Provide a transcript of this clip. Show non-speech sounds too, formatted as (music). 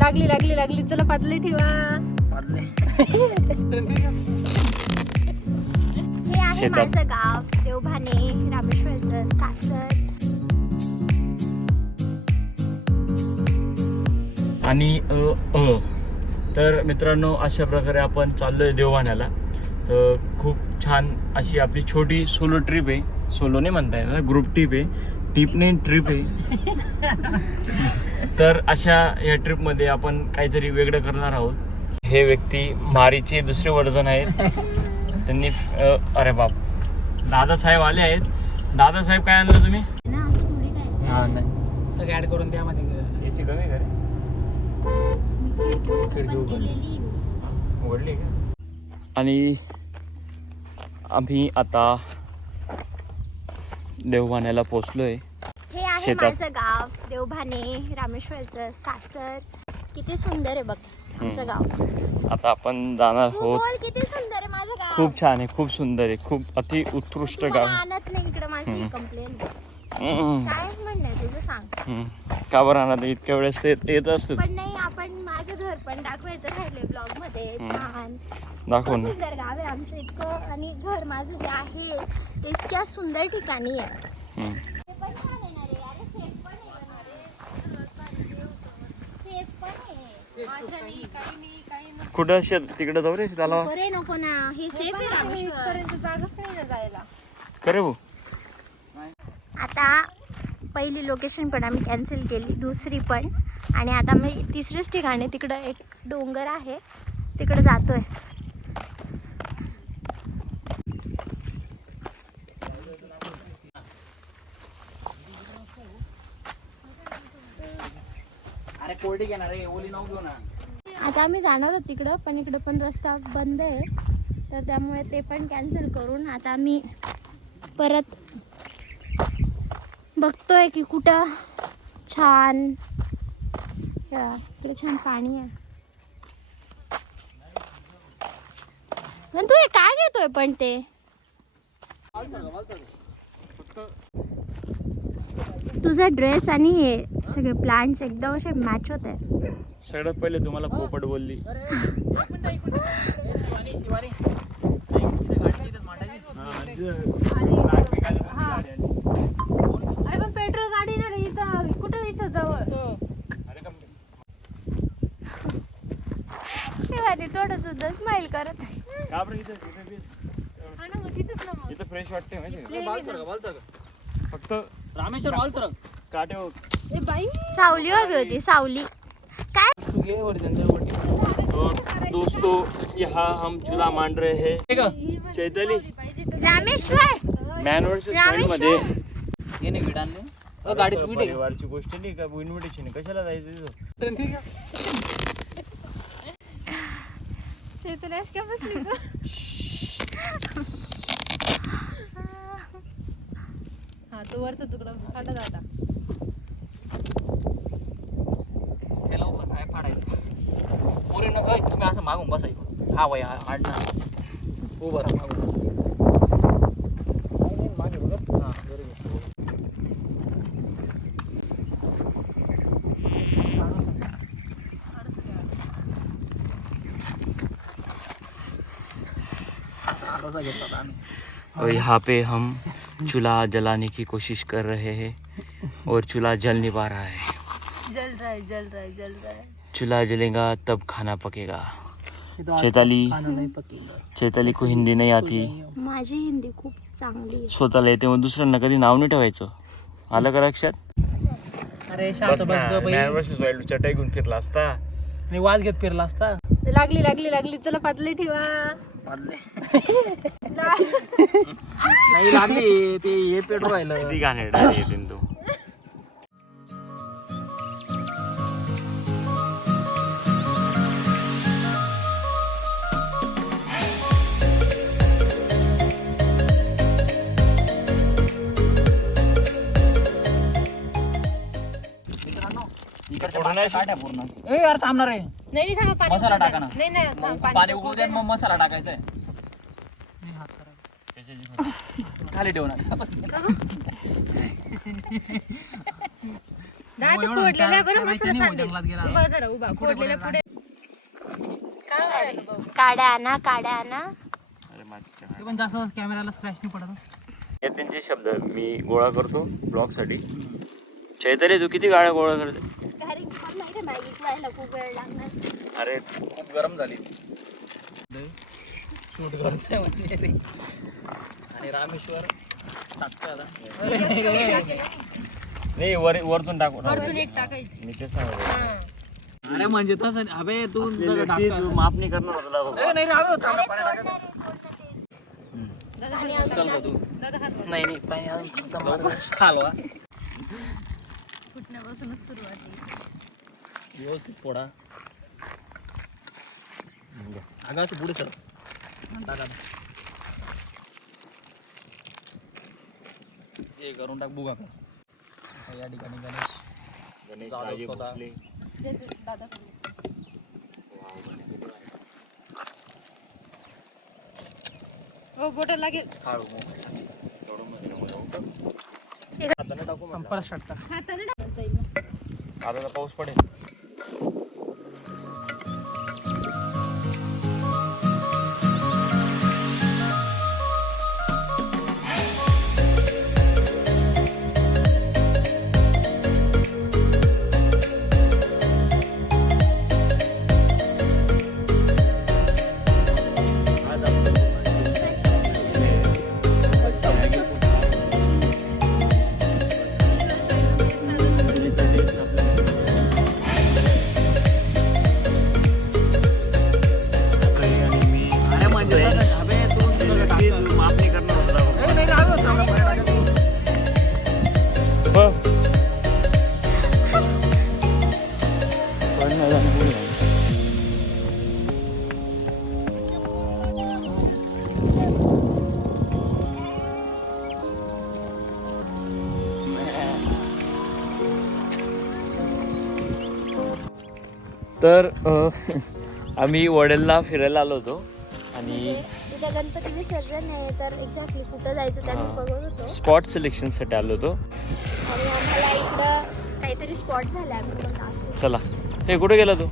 लागली लागली लागली. चला पातळी ठेवा. हे आहे शेतात. माझं गाव देवभाने रामेश्वरचं सासर. आणि अ अ. तर मित्रांनो अशा प्रकारे आपण चाललोय देववाण्याला तर खूप छान अशी आपली छोटी सोलो ट्रिप आहे. सोलो नाही म्हणता येणार ग्रुप ट्रिप आहे. टिपने ट्रिप आहे. (laughs) तर अशा या ट्रिपमध्ये आपण काहीतरी वेगळं करणार आहोत. हे व्यक्ती मारीचे दुसरे वर्जन आहेत. (laughs) त्यांनी अरे बाप. दादासाहेब आले आहेत. दादासाहेब काय आणलं तुम्ही? हा नाही. सगळे ऍड करून त्यामध्ये ए सी कमी आहे का रे? खिडकी पण उघडली. का? आणि आम्ही आता देववाण्याला पोचलोय हे आहे शेतात. माझं गाव देवभाने रामेश्वरचं सासर. किती सुंदर आहे बघ आमचं गाव. आता आपण जाणार तू आहोत. बोल किती सुंदर आहे माझं गाव. खूप छान आहे खूप सुंदर आहे खूप अति उत्कृष्ट तू गाव. मला आणत नाही इकडे माझी. कंप्लेन हम्म. काय म्हणणं आहे तुझं सांग. हम्म. का बरं आणा इतक्या वेळेस ते येत असतं पण नाही आपण माझं घर पण दाखवायचं राहिले ब्लॉगमध्ये. छान. दाखव खूप ना. सुंदर गाव आहे आमचं इतकं. आणि घर माझं जे आहे ते इतक्या सुंदर ठिकाणी आहे. हम्म. ते पण छान आहे ना रे अरे सेफ पण आहे ना रे सेफ पण आहे कुठं शेत तिकडे जाऊ रे त्याला नको रे नको ना हे सेफ आहे रामेश्वर जागाच नाही ना जायला. करे भाऊ. आता पहिली लोकेशन पण आम्ही कॅन्सल केली दुसरी पण. आणि आता मी तिसऱ्याच ठिकाणी तिकडं एक डोंगर आहे तिकडं जातोय. अरे कोरडी घेणार रे ओली नाव घेऊ ना. आता आम्ही जाणार आहोत तिकडं पण इकडं पण रस्ता बंद आहे. तर त्यामुळे ते पण कॅन्सल करून आता आम्ही परत बघतोय की कुठं छान या, इकडे छान पाणी आहे. पण तू हे काय घेतोय पण ते? तुझा ड्रेस आणि हे सगळे प्लांट्स एकदम असे मॅच होत आहे सगळ्यात पहिले तुम्हाला पोपट बोलली. अरे. पण पेट्रोल गाडी ना रे इथं. कुठं इथं जवळ? शिवानी थोडं सुद्धा स्माइल करत आहे. का बरं इथं इथं बी- हा ना मग तिथंच ना मग. इथं फ्रेश वाटते माहिती. फक्त रामेश्वर काटे ए बाई. सावली हवी होती सावली. ओरिजिनल और दोस्तों यहाँ हम चूल्हा मांड रहे हैं। हे चैताली। रामेश्वर। Man versus. मध्ये। ये नाही गाडीत वीट आहे? परिवारची गोष्ट नाही का इन्व्हिटेशन कशाला जायचं तिथं बसली तू? हा? तो वरचा तुकडा काढा जाता। अय. हा हा और यहाँ पे हम चूल्हा जलाने की कोशिश कर रहे हैं और चूल्हा जल नहीं पा रहा है जल रहा है जल रहा है जल रहा है चूल्हा जलेगा तब खाना पकेगा। चैताली. चैताली को हिंदी नहीं आती। माझी हिंदी खूप चांगली आहे. स्वतःला येते मग दुसऱ्यांना कधी नाव नाही ठेवायचं. आलं का लक्षात? अरे शांत बस ग बाई. चटाई घेऊन फिरला असता. आणि वाज घेत फिरला असता. लागली लागली लागली. चला पातळी ठेवा. (laughs) नाही. लागली ते हे पेट राहिलं. तू. इकडच्या बाजूला काढ्या पूर्ण ए यार थांबणार आहे नाही नाही थांबा पाणी मसाला उकळू टाका द्या. ना. नाही नाही मग थांबा, पाणी उकळू दे द्या. मग मसाला टाकायचा आहे खाली ठेवणार दहा ते एवढं फोडलेलं आहे बरं काय. उभा जरा उभा पुढे करायला भाऊ? काड्या आणा काड्या आणा ते पण जास्त कॅमेराला स्क्रॅच नाही पडत नितीनचे शब्द मी गोळा करतो ब्लॉगसाठी चैतन्य तू किती गाड्या गोळा करते कारण की मला माहिती आहे मॅगी व्हायला खूप वेळ लागणार अरे खूप गरम झाली शूट करतोय म्हणजे ते. आणि रामेश्वर. नाही वर वरतून टाकू वरतून एक टाकायची मी ते सांगतो हा. अरे म्हणजे तसं नाही. अबे तू जरा टाकतोय असं. माप नाही करणार होता बाबा. ए, नाही रे, आलो, थांब पाणी टाकायचं. चल तू. नाही नाही पाणी अजून फक्त मार. हलवा फुटण्यापासूनच सुरुवात आहे. व्यवस्थित अगं असं पुढे सर टाका. हे करून टाक बुगा आता या ठिकाणी गणेश. स्वतः. दादा. हो बोटा लागेल. हाताने टाकू हाताने पाऊस पडेल. तर आम्ही वडेलला फिरायला आलो होतो आणि उद्या गणपती विसर्जन आहे तर एक्झॅक्टली कुठं जायचं त्यांनी. बघत होतो. स्पॉट सिलेक्शनसाठी आलो होतो. आणि आम्हाला इकडं काहीतरी स्पॉट झाला चला. हे कुठे गेला तू.